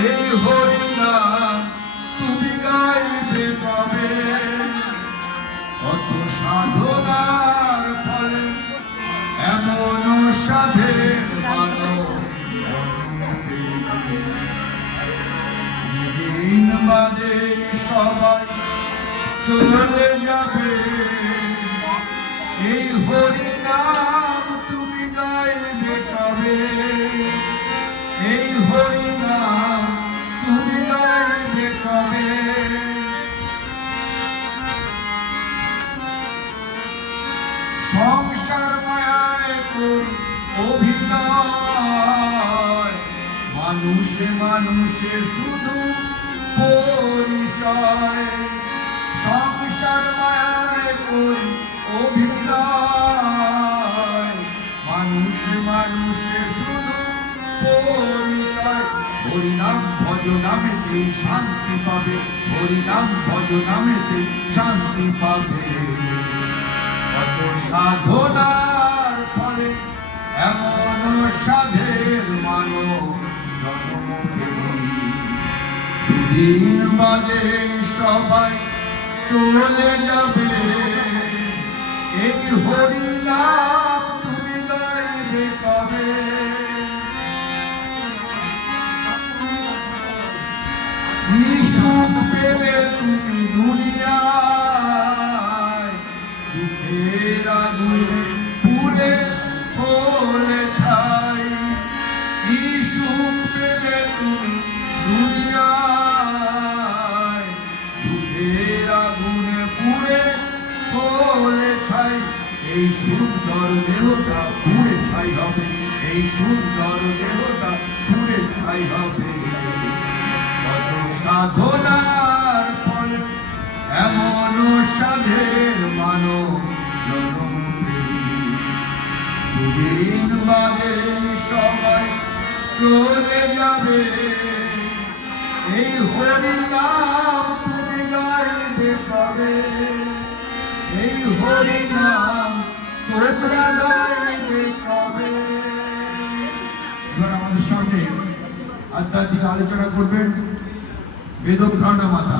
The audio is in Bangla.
এই হরিনাম তুমি গাইবে কবে? কত সাধনার ফলে এমন সাধের মানব দিন বাদে সবাই চলে যাবে। এই হরিনাম তুমি গাইবে কবে? এই হরিনাম তুমি গাইবে কবে? সংসার মায়ায় করি অভিনয়, মানুষে মানুষে শুধু পরিচয়। সংসার মায়ায় করি অভিনয়, মানুষে মানুষে শুধু পরিচয়। হরিনাম ভজ নামেতে শান্তি পাবে, হরিনাম ভজ নামেতে শান্তি পাবে। কত সাধনার ফলে এমন সাধের মানব জন্ম পেলি। দুদিন বাদে সবাই চলে যাবে। এই হরিনাম তুমি গাইবে কবে? কি সুখ পেলে তুমি দুনিয়ায়, দুঃখের আগুনে পুড়ে হলে ছাই। কি সুখ পেলে তুমি দুনিয়ায়, দুঃখের আগুনে পুড়ে হলে ছাই। এই সুন্দর দেহটা পুড়ে ছাই হবে, এই সুন্দর দেহটা পুড়ে ছাই হবে। কত সাধনার ফলে এমন সাধের মানব জন্ম পেলি। দুদিন বাদে সবাই চলে যাবে। এই হরিনাম তুমি গাইবে কবে? এই হরিনাম তোমরা গাইবে কবে? এবার আমাদের সঙ্গে আধ্যাত্মিক আলোচনা করবেন বেদপ্রাণা মাতা।